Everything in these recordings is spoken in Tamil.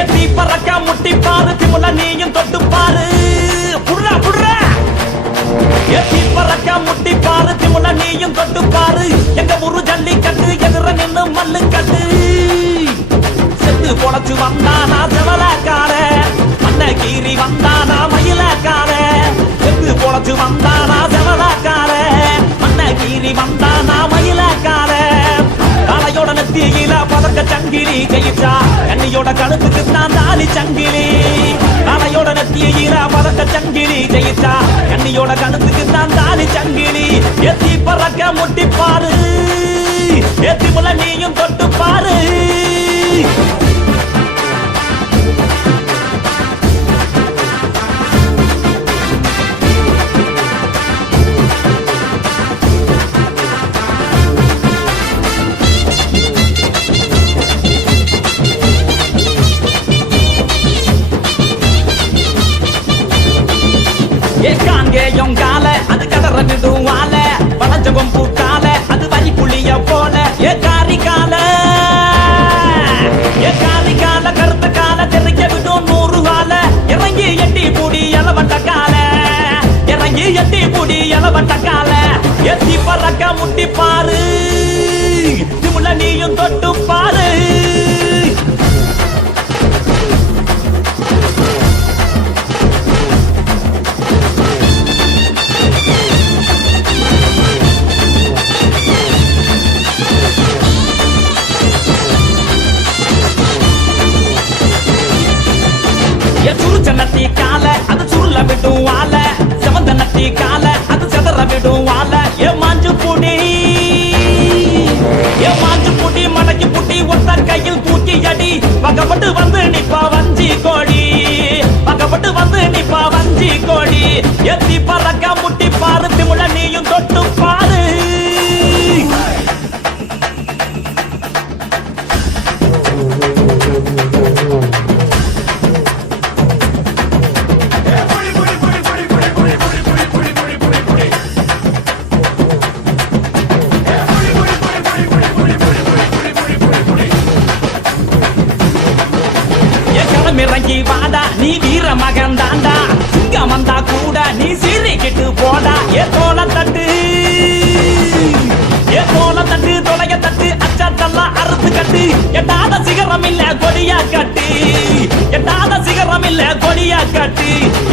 எத்தி பறக்க முட்டி பாரு திமுல நீயும் தொட்டு பாரு புர்ரா புர்ரா எத்தி பறக்க முட்டி பாரு திமுல நீயும் தொட்டு பாரு எங்க ஊரு ஜல்லிக்கட்டு எதிர நின்னு மல்லு கட்டு செத்து பொழைச்சு வந்தானா செவலக்கார அன்னகீரி வந்தானா மயிலக்கார செத்து பொழைச்சு வந்தானா செவலக்கார அன்னகீரி வந்தானா மயிலக்கார காலையோட நெத்தியில பதக்க சங்கிலி ஜெயிச்சா கண்ணியோட கழுத்துக்கு தான் தாலி சங்கிலி காலையோட நெத்தியில பதக்க சங்கிலி ஜெயிச்சா கண்ணியோட கழுத்துக்கு தான் தாலி சங்கிலி எத்தி பறக்க முட்டி பாரு எத்தி முல நீயும் தொட்டு பாரு கால அது கதற விடுவால வளஞ்சகம் பூக்கால அது வரி புளிய போல ஏ காரி கால கருத்த கால தெரிய விடும் 100 கால இறங்கி எட்டி பூடி எலவட்ட கால இறங்கி எட்டி பூடி எலவட்ட கால எத்தி பறக்க முட்டி பாரு திமுல நீயும் தொட்டு பாரு நட்டி கால அது சுருள விடும் வாழ செவந்த நட்டி கால அது செதற விடும் வாழ ஏ மாஞ்சு புடி மடக்கி புட்டி ஒத்த கையில் தூக்கி அடி பக்கப்பட்டு வந்து நிப்பா வஞ்சி கோடி பக்கப்பட்டு வந்து நிப்பா வஞ்சி கோடி எத்தி பறக்க முட்டி பாரு திமுல நீயும் தொட்டு பாரு இறங்கி வாடா நீ வீர மகன் தாண்டா சிங்கம் வந்தா கூட நீ சீறிக்கிட்டு போடா ஏ தோல தட்டு தொலைய தட்டு அச்சத்தெல்லாம் அறுத்து கட்டு எட்டாத சிகரம் இல்ல கொடியா கட்டு எட்டாத சிகரம் இல்ல கொடியா கட்டு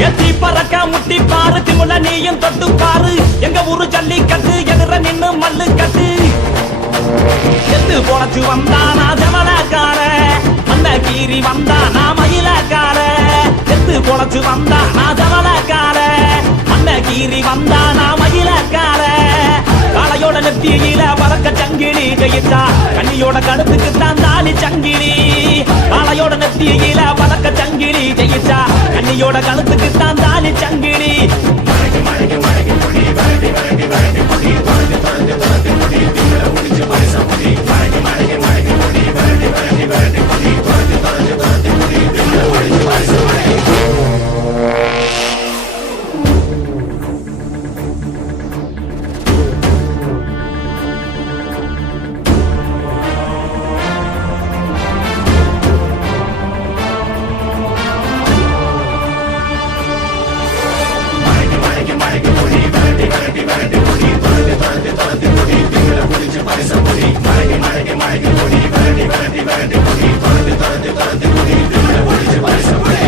எத்தி பறக்க முட்டி பாரு திமுல நீயும் தொட்டு பாரு எங்க ஊரு ஜல்லிக்கட்டு எதிர நின்னு மல்லு கட்டு செத்து பொழைச்சு வந்தானா செவலக்கார அன்னகீரி வந்தானா மயிலக்கார செத்து பொழைச்சு வந்தானா செவலக்கார அன்னகீரி வந்தானா மயிலக்கார காலையோட நெத்தியில பறக்க சங்கிலி ஜெயிச்சா கண்ணியோட கழுத்துக்கு தான் தாலி சங்கிலி காலையோட நெத்தியில பறக்க சங்கிலி ஜெயிச்சா கண்ணியோட கழுத்துக்கு தான் தாலி சங்கிலி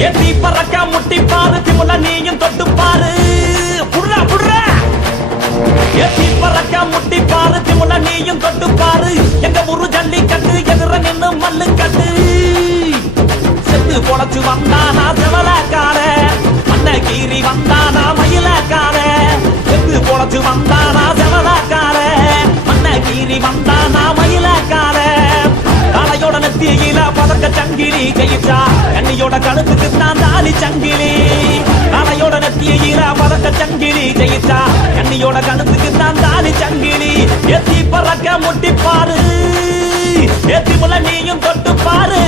எத்தி பறக்க முட்டி பாரு திமுல நீயும் தொட்டு பாரு புர்ரா புர்ரா எத்தி பறக்க முட்டி பாரு திமுல நீயும் தொட்டு பாரு எங்க ஊரு ஜல்லிக்கட்டு எதிர நின்னு மல்லு கட்டு செத்து பொழைச்சு வந்தானா செவலக்கார அன்னகீரி வந்தானா மயிலக்கார செத்து பொழைச்சு வந்தானா செவலக்கார அன்னகீரி வந்தானா மயிலக்கார காலையோட நெத்தியில பதக்க சங்கிலி ஜெயிச்சா கண்ணியோட கழுத்துக்கு தான் தாலி சங்கிலி காலையோட நெத்தியில பதக்க சங்கிலி ஜெயிச்சா கண்ணியோட கழுத்துக்கு தான் தாலி சங்கிலி எத்தி பறக்க முட்டி பாரு எத்தி முல நீயும் தொட்டு பாரு